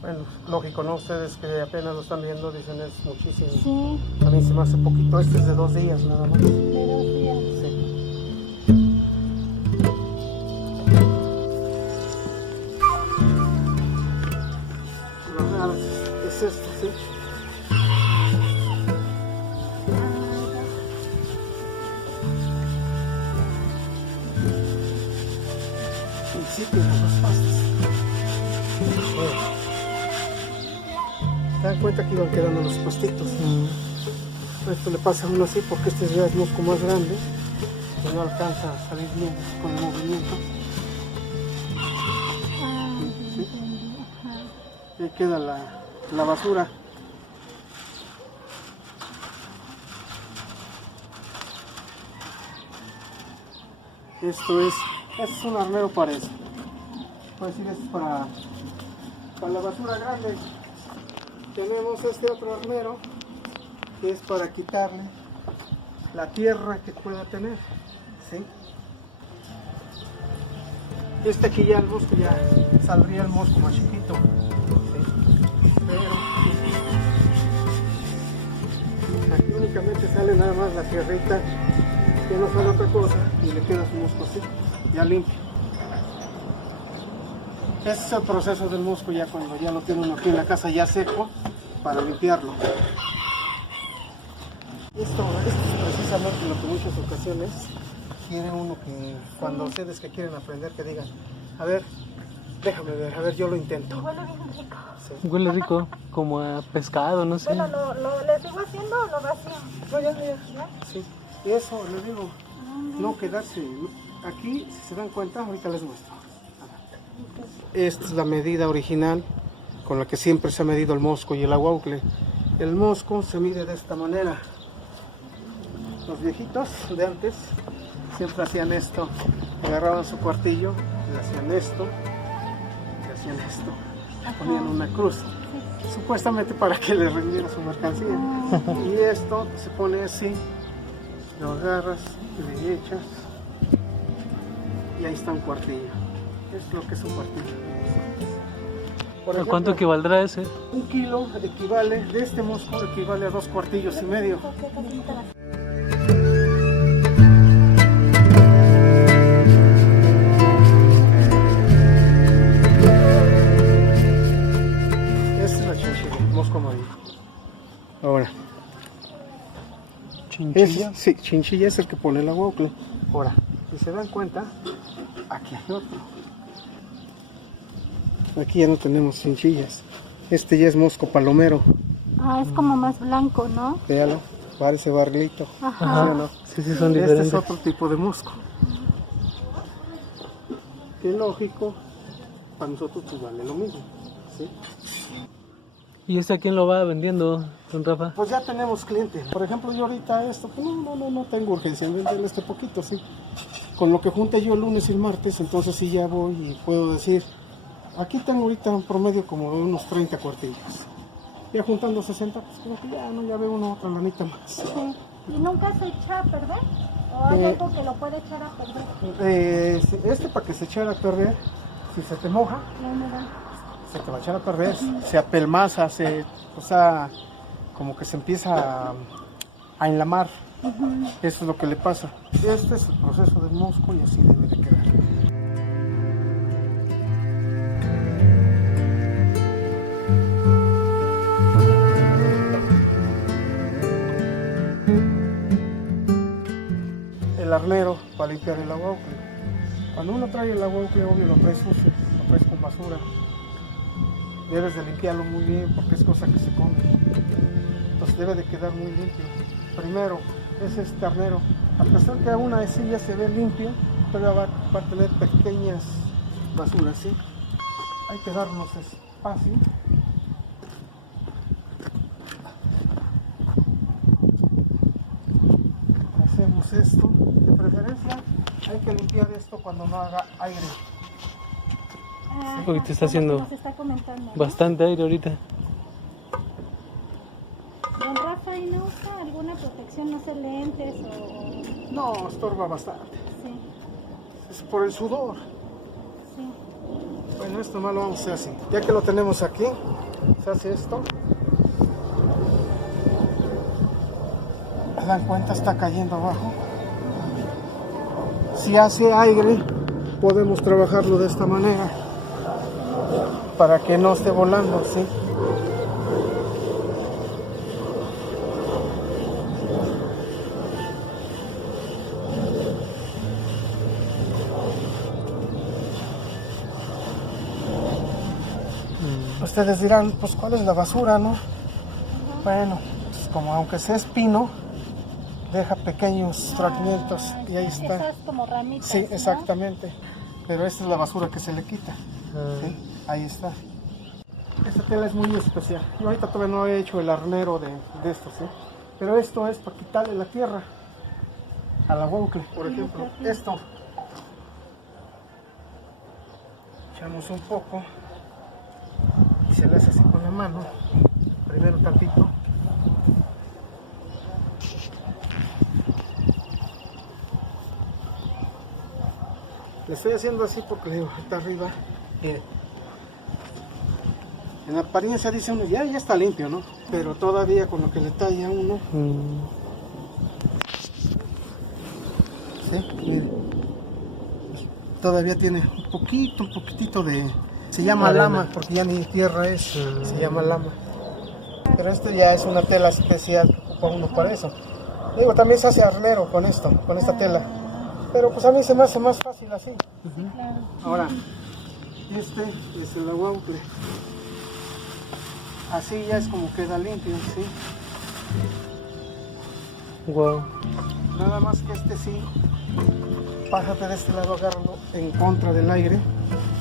Bueno, lógico, ¿no? Ustedes que apenas lo están viendo dicen es muchísimo. Sí. A mí se me hace poquito. Este es de 2 días nada más. De 2 días. Sí. Los nada, es esto, ¿sí? Principio de las pastas. ¿Se dan cuenta que iban quedando los pastitos? Esto le pasa a uno así porque este ya es musgo más grande que no alcanza a salir bien con el movimiento. ¿Sí? Y ahí queda la basura. Esto es un arnero para eso. Puedo decir, esto es para la basura grande. Tenemos este otro arnero que es para quitarle la tierra que pueda tener, ¿sí? Este aquí ya el mosco, ya saldría el mosco más chiquito, ¿sí? Pero aquí únicamente sale nada más la tierrita, que no sale otra cosa, y le queda su mosco así, ya limpio. Ese es el proceso del mosco ya cuando ya lo tiene uno aquí en la casa ya seco, para limpiarlo. Esto es precisamente lo que en muchas ocasiones quiere uno, que cuando ustedes que quieren aprender que digan, a ver, déjame ver, a ver, yo lo intento. Huele bien rico. Sí. Huele rico, como a pescado, no sé. Bueno, ¿le sigo haciendo o lo vacío? No, ya. Sí. Eso, les digo, no quedarse. Aquí, si se dan cuenta, ahorita les muestro. Esta es la medida original con la que siempre se ha medido el mosco y el aguaucle. El mosco se mide de esta manera. Los viejitos de antes siempre hacían esto, agarraban su cuartillo, le hacían esto, ponían una cruz, supuestamente para que le rindiera su mercancía. Y esto se pone así, lo agarras y le echas, y ahí está un cuartillo. Es lo que es un cuartillo. Por ¿A ejemplo, cuánto equivaldrá ese? 1 kilo equivale, de este mosco equivale a 2 cuartillos y medio. Esta es la chinchilla, mosco amarillo. Ahora, ¿Chinchilla? sí, chinchilla es el que pone el aguaucle. Ahora, si se dan cuenta, aquí hay otro. Aquí ya no tenemos chinchillas. Este ya es mosco palomero. Ah, es como más blanco, ¿no? Véalo, parece barrilito. Ajá. ¿Sí o no? Sí, sí, son Este diferentes. es otro tipo de mosco. Que lógico, para nosotros pues vale lo mismo, ¿sí? ¿Y ese a quién lo va vendiendo, don Rafa? Pues ya tenemos cliente. Por ejemplo, yo ahorita esto, pues no tengo urgencia en venderle este poquito, sí. Con lo que junte yo el lunes y el martes, entonces sí ya voy y puedo decir, aquí tengo ahorita un promedio como de unos 30 cuartillos. Ya juntando 60, pues creo que ya veo una otra lanita más. Sí. ¿Y nunca se echa a perder? ¿O hay algo que lo puede echar a perder? Este para que se echara a perder, si se te moja, La humedad. se te va a echar a perder, se apelmaza, o sea, como que se empieza a enlamar. Eso es lo que le pasa. Este es el proceso del mosco y así debe de quedar. El arnero para limpiar el aguaucle. Cuando uno trae el aguaucle, obvio lo trae sucio, lo traes con basura. Debes de limpiarlo muy bien porque es cosa que se come. Entonces debe de quedar muy limpio. Primero es este arnero. A pesar que aún así ya se ve limpio, todavía va a tener pequeñas basuras, ¿sí? Hay que darnos espacio. Hacemos esto. De preferencia hay que limpiar esto cuando no haga aire. Ah, Ahorita está haciendo nos está comentando, ¿no? bastante aire ahorita. Don Rafa, ¿y no usa alguna protección, no sé, lentes o...? No, estorba bastante. Sí, Es por el sudor. sí. Bueno, esto más lo vamos a hacer así. Ya que lo tenemos aquí, se hace esto. ¿Se dan cuenta? Está cayendo abajo. Si hace aire, podemos trabajarlo de esta manera para que no esté volando, ¿sí? Ustedes dirán, pues ¿cuál es la basura, no? Bueno, pues, como aunque sea espino, deja pequeños fragmentos y ahí está. Esas como ramitas, Sí, ¿no? exactamente. Pero esta es la basura que se le quita. Ah. ¿Sí? Ahí está. Esta tela es muy especial. Yo ahorita todavía no he hecho el arnero de esto, ¿sí? Pero esto es para quitarle la tierra a la huaucle, por ejemplo. Esto. Echamos un poco y se le hace así con la mano. Primero tantito. Le estoy haciendo así porque le digo, está arriba. En apariencia dice uno, ya está limpio, ¿no? Pero todavía con lo que le talla uno, ¿sí? Mire. Todavía tiene un poquitito de... Se llama arena. lama, porque ya ni tierra es, se llama lama. Pero esto ya es una tela especial que ocupa uno para eso. Digo, también se hace arnero con esto, con esta tela. Pero pues a mí se me hace más fácil así. Claro. Ahora, este es el huaucle. Así ya es como queda limpio, ¿sí? Wow. Nada más que este sí, pájate de este lado, agárralo en contra del aire,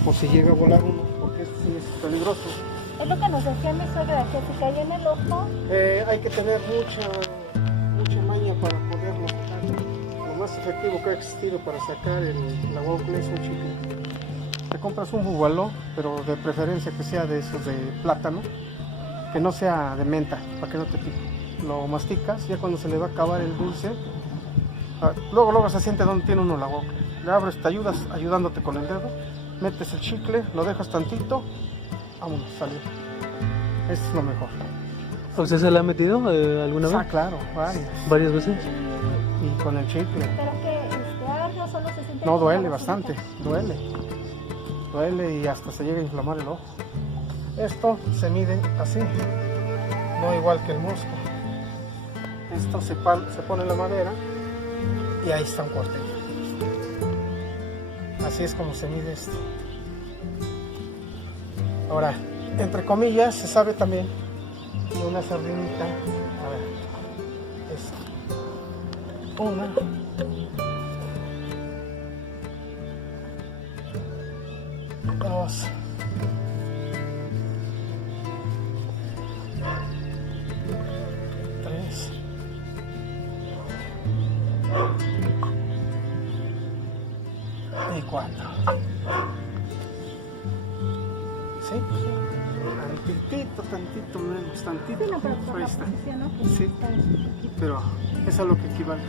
por si llega a volar uno, porque este sí es peligroso. Es lo que nos decía mi suegra, que si cae en el ojo, Hay que tener mucha maña para poderlo sacar. Lo más efectivo que ha existido para sacar la huaucle es un chicle. Te compras un bubaló, pero de preferencia que sea de esos de plátano, que no sea de menta, para que no te pique. Lo masticas, ya cuando se le va a acabar el dulce, luego se siente donde tiene uno la huaucle. Le abres, te ayudas ayudándote con el dedo, metes el chicle, lo dejas tantito, vámonos, salió. Esto es lo mejor. ¿Usted se la ha metido alguna vez? Claro, varias. ¿Varias veces? Y con el chicle. pero que arde o solo se siente... No, como duele la bastante, basurita. duele y hasta se llega a inflamar el ojo. Esto se mide así, no igual que el mosco. Esto se pone la madera y ahí está un cuartel. Así es como se mide esto. Ahora, entre comillas, se sabe también de una sardinita. A ver, es una. Dos. Tres. Y cuatro. ¿Sí? Tantito menos, tantito. Sí, no, pero por Ahí la está. posición, ¿no? Pues Sí. está aquí. Pero eso es a lo que equivale.